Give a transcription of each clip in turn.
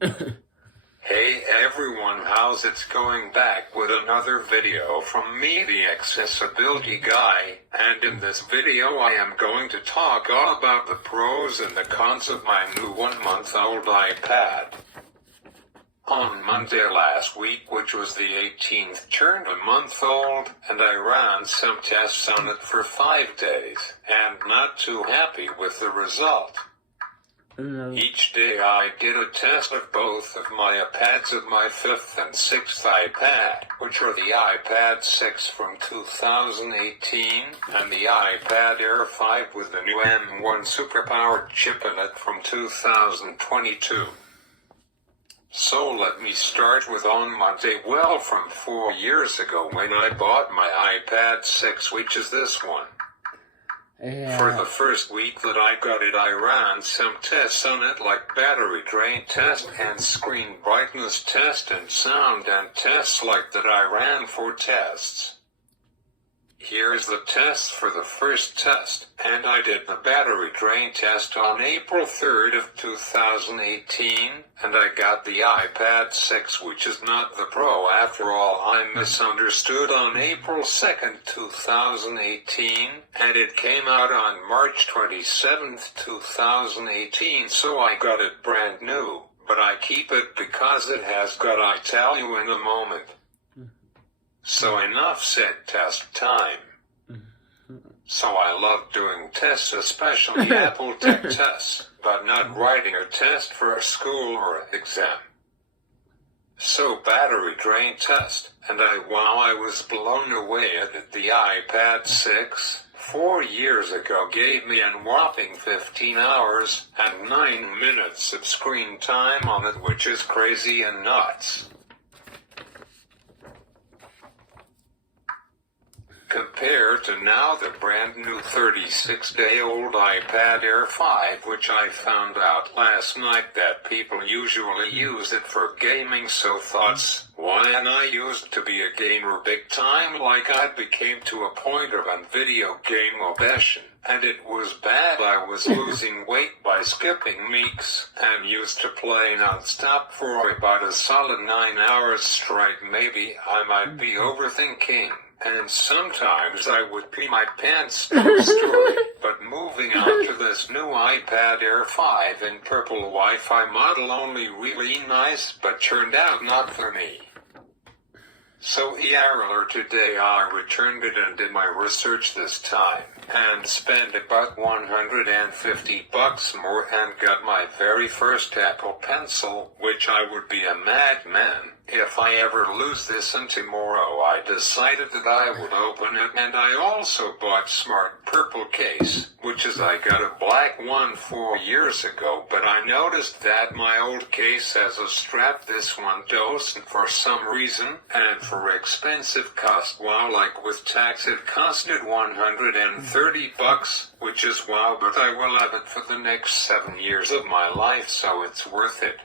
Hey everyone, how's it going? Back with another video from me, the accessibility guy, and in this video I am going to talk all about the pros and the cons of my new 1-month-old iPad. On Monday last week, which was the 18th, turned a month old, and I ran some tests on it for 5 days, and not too happy with the result. Each day I did a test of both of my iPads, of my 5th and 6th iPad, which are the iPad 6 from 2018 and the iPad Air 5 with the new M1 superpowered chip in it from 2022. So let me start with on Monday. Well, from 4 years ago when I bought my iPad 6, which is this one. For the first week that I got it, I ran some tests on it, like battery drain test and screen brightness test and sound and tests like that I ran for tests. Here's the test for the first test, and I did the battery drain test on April 3rd of 2018, and I got the iPad 6, which is not the Pro after all. I misunderstood on April 2nd, 2018, and it came out on March 27th, 2018, so I got it brand new, but I keep it because it has got I tell you in a moment. So enough said test time. So I love doing tests, especially Apple Tech tests, but not writing a test for a school or an exam. So battery drain test, and wow, I was blown away at it. The iPad 6, 4 years ago, gave me a whopping 15 hours and 9 minutes of screen time on it, which is crazy and nuts. Compared to now the brand new 36-day-old iPad Air 5, which I found out last night that people usually use it for gaming, so thoughts, why, and I used to be a gamer big time, like I became to a point of a video game obsession, and it was bad. I was losing weight by skipping weeks, and used to play non-stop for about a solid 9 hours straight. Maybe I might be overthinking. And sometimes I would pee my pants, no story. But moving on to this new iPad Air 5 in purple Wi-Fi model, only really nice, but turned out not for me. So earlier today I returned it and did my research this time, and spent about $150 more and got my very first Apple Pencil, which I would be a madman if I ever lose this, and tomorrow I decided that I would open it. And I also bought smart purple case, which is I got a black one 4 years ago, but I noticed that my old case has a strap. This one doesn't for some reason, and for expensive cost, wow, like with tax it costed $130, which is wow, but I will have it for the next 7 years of my life, so it's worth it.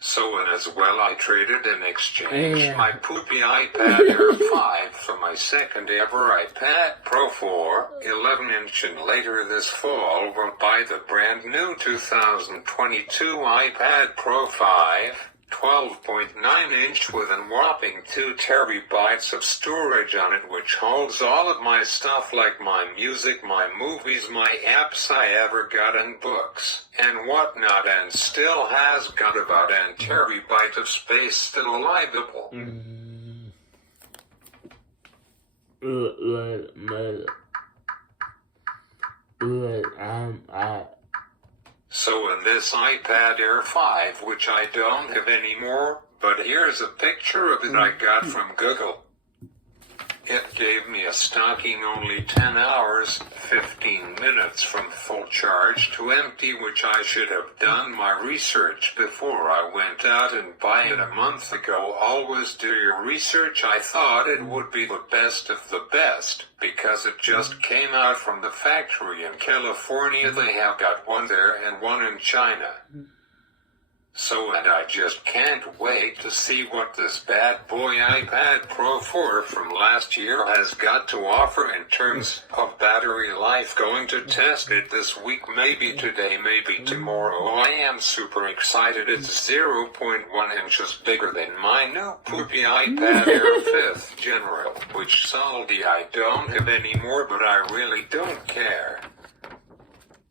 So and as well I traded and exchanged my poopy iPad Air 5 for my second ever iPad Pro 4, 11-inch, and later this fall will buy the brand new 2022 iPad Pro 5, 12.9-inch with a whopping 2 terabytes of storage on it, which holds all of my stuff like my music, my movies, my apps I ever got, and books, and whatnot, and still has got about a terabyte of space still aliveable. So in this iPad Air 5, which I don't have anymore, but here's a picture of it I got from Google. It gave me a stocking only 10 hours, 15 minutes from full charge to empty, which I should have done my research before I went out and buy it a month ago. Always do your research. I thought it would be the best of the best, because it just came out from the factory in California. They have got one there and one in China. So and I just can't wait to see what this bad boy iPad Pro 4 from last year has got to offer in terms of battery life. Going to test it this week, maybe today, maybe tomorrow. I am super excited. It's 0.1 inches bigger than my new poopy iPad Air 5th General, which salty I don't have anymore, but I really don't care.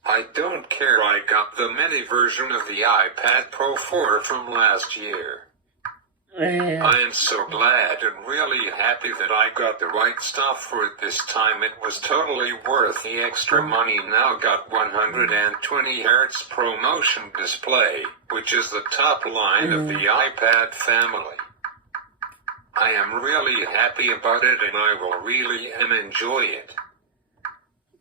I don't care. I got the mini version of the iPad Pro 4 from last year. I am so glad and really happy that I got the right stuff for it this time. It was totally worth the extra money. Now got 120 Hz ProMotion display, which is the top line of the iPad family. I am really happy about it and I will really enjoy it.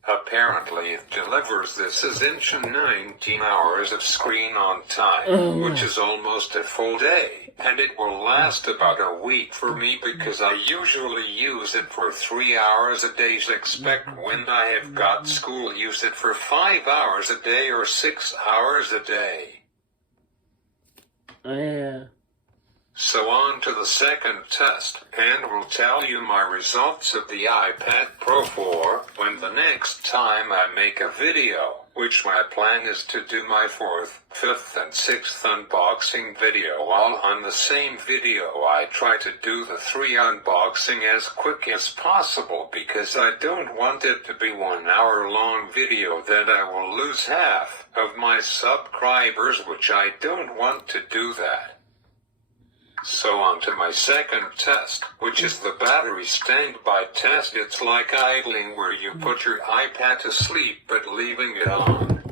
Apparently it delivers this is in 19 hours of screen on time, which is almost a full day, and it will last about a week for me because I usually use it for 3 hours a day. Expect when I have got school use it for 5 hours a day or 6 hours a day. So on to the second test, and we'll tell you my results of the iPad Pro 4 when the next time I make a video, which my plan is to do my 4th, 5th and 6th unboxing video all on the same video. I try to do the 3 unboxing as quick as possible because I don't want it to be 1 hour long video that I will lose half of my subscribers, which I don't want to do that. So on to my second test, which is the battery standby test. It's like idling where you put your iPad to sleep but leaving it on.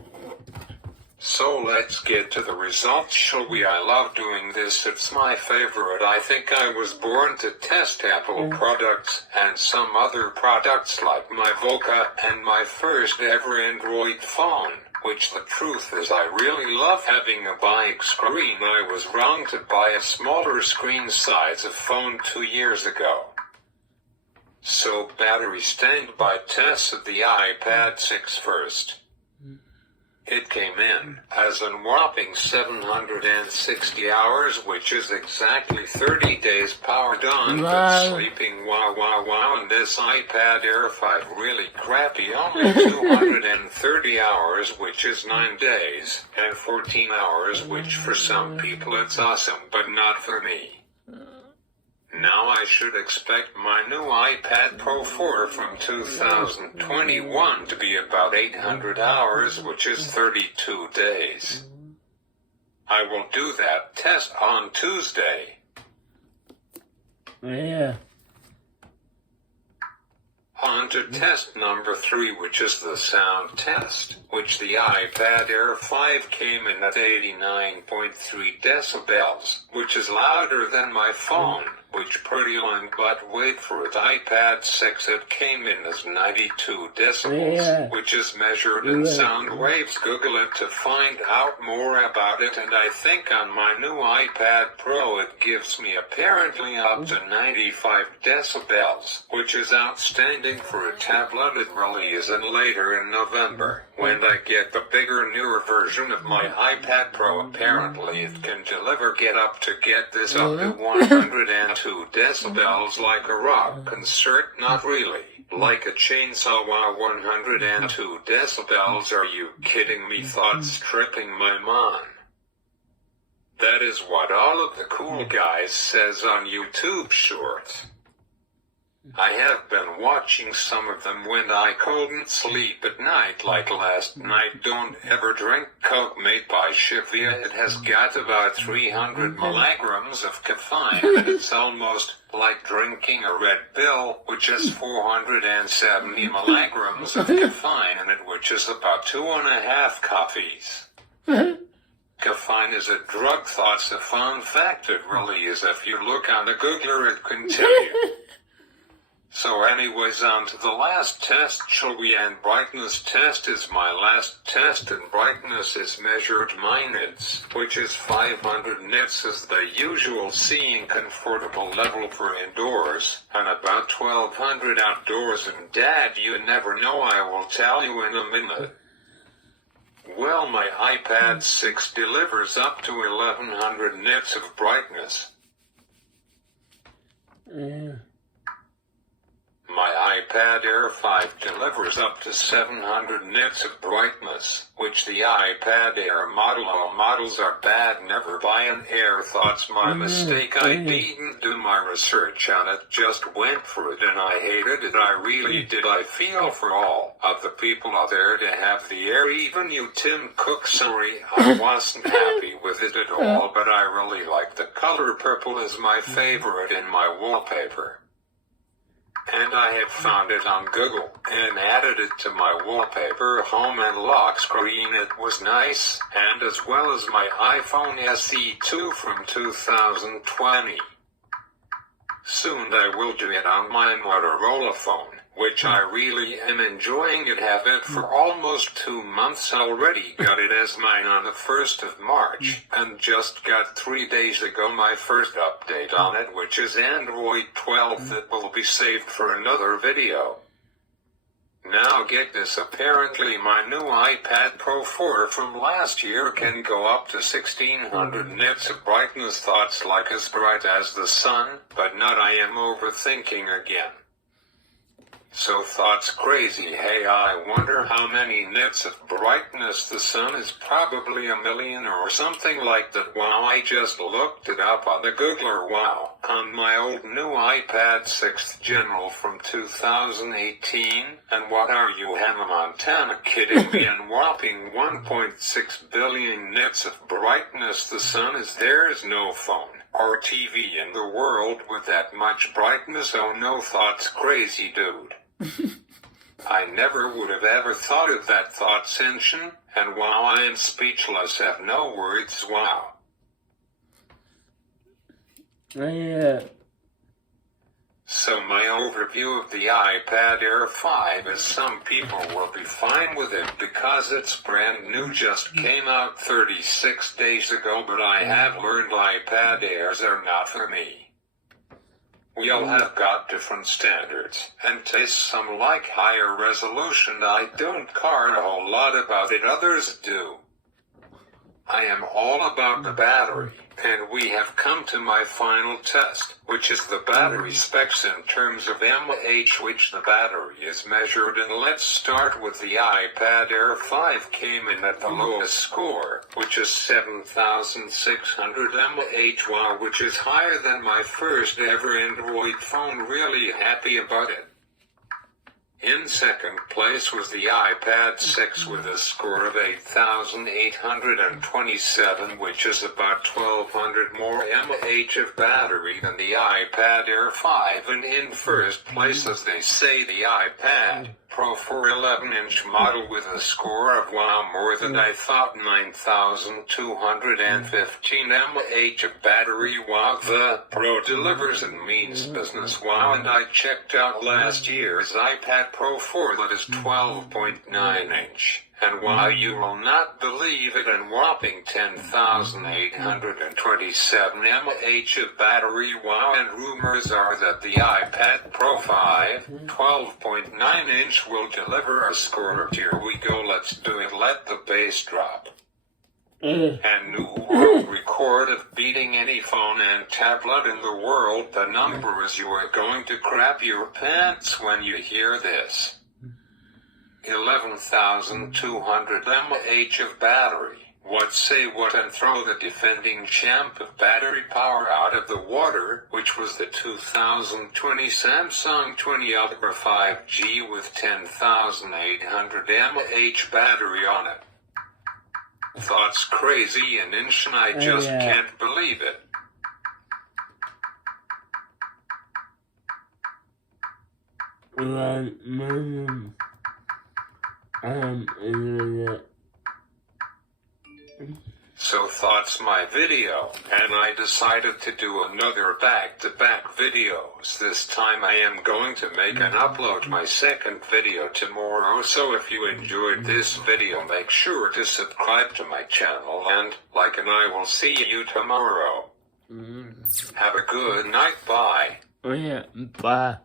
So let's get to the results, shall we? I love doing this, it's my favorite. I think I was born to test Apple products and some other products like my Volca and my first ever Android phone. Which the truth is I really love having a big screen. I was wrong to buy a smaller screen size of phone 2 years ago. So battery standby test of the iPad 6 first. It came in as a whopping 760 hours, which is exactly 30 days powered on, but sleeping wow, and this iPad Air 5 really crappy, only 230 hours, which is 9 days, and 14 hours, which for some people it's awesome, but not for me. Now I should expect my new iPad Pro 4 from 2021 to be about 800 hours, which is 32 days. I will do that test on Tuesday. On to test number 3, which is the sound test, which the iPad Air 5 came in at 89.3 decibels, which is louder than my phone, which pretty long, but wait for it, iPad 6 it came in as 92 decibels, which is measured in sound waves. Google it to find out more about it, and I think on my new iPad Pro it gives me apparently up to 95 decibels, which is outstanding for a tablet. It really isn't later in November, when I get the bigger, newer version of my iPad Pro. Apparently it can get up to 102 decibels like a rock concert. Not really. Like a chainsaw. Wow, 102 decibels, are you kidding me? Thoughts tripping my mind. That is what all of the cool guys says on YouTube Shorts. I have been watching some of them when I couldn't sleep at night, like last night. Don't ever drink Coke made by Chivia. It has got about 300 milligrams of caffeine, and it's almost like drinking a Red Bull, which has 470 milligrams of caffeine in it, which is about 2.5 coffees. Caffeine is a drug. Thoughts a fun fact. It really is. If you look on the Googler, it can tell you. So anyways, on to the last test, shall we? And brightness test is my last test, and brightness is measured my nits, which is 500 nits is the usual seeing comfortable level for indoors, and about 1200 outdoors. And Dad, you never know, I will tell you in a minute. Well, my iPad 6 delivers up to 1100 nits of brightness. My iPad Air 5 delivers up to 700 nits of brightness, which the iPad Air models are bad. Never buy an Air. Thoughts my mistake. I didn't do my research on it, just went for it and I hated it. I really did. I feel for all of the people out there to have the Air, even you Tim Cook. Sorry, I wasn't happy with it at all, but I really like the color purple is my favorite in my wallpaper. And I had found it on Google and added it to my wallpaper home and lock screen. It was nice, and as well as my iPhone SE2 from 2020. Soon I will do it on my Motorola phone, which I really am enjoying it. Have it for almost 2 months already. Got it as mine on the 1st of March, and just got 3 days ago my first update on it, which is Android 12 that will be saved for another video. Now get this, apparently my new iPad Pro 4 from last year can go up to 1600 nits of brightness. Thoughts like as bright as the sun, but not. I am overthinking again. So thoughts crazy. Hey, I wonder how many nits of brightness the sun is. Probably 1 million or something like that. Wow, I just looked it up on the Googler. Wow, on my old new iPad 6th General from 2018. And what are you, Hannah Montana, kidding me? And whopping 1.6 billion nits of brightness the sun is. There's no phone or TV in the world with that much brightness. Oh no, thoughts crazy, dude. I never would have ever thought of that thought ascension, and wow, I am speechless, have no words. Wow. So my overview of the iPad Air 5 is some people will be fine with it because it's brand new, just came out 36 days ago, but I have learned iPad Airs are not for me. We all have got different standards and tastes. Some like higher resolution. I don't care a whole lot about it, others do. I am all about the battery, and we have come to my final test, which is the battery specs in terms of mAh, which the battery is measured. And let's start with the iPad Air 5. Came in at the lowest score, which is 7,600 mAh, wow, which is higher than my first ever Android phone. Really happy about it. In second place was the iPad 6 with a score of 8,827, which is about 1,200 more mAh of battery than the iPad Air 5. And in first place, as they say, the iPad Pro 4 11-inch model with a score of wow, more than I thought, 9,215 mAh of battery. Wow, the Pro delivers and means business. Wow, and I checked out last year's iPad Pro 4 that is 12.9-inch. And wow, you will not believe it, and whopping 10,827 mAh of battery. Wow, and rumors are that the iPad Pro 5 12.9-inch will deliver a score of, here we go, let's do it, let the bass drop. And new world record of beating any phone and tablet in the world. The number is, you are going to crap your pants when you hear this. 11,200 mAh of battery. What say what, and throw the defending champ of battery power out of the water, which was the 2020 Samsung 20 Ultra 5G with 10,800 mAh battery on it. Thoughts crazy, an inch, and I just can't believe it. So thoughts my video, and I decided to do another back-to-back videos. This time I am going to make and upload my second video tomorrow. So if you enjoyed this video, make sure to subscribe to my channel and like, and I will see you tomorrow. Have a good night. Bye. Bye.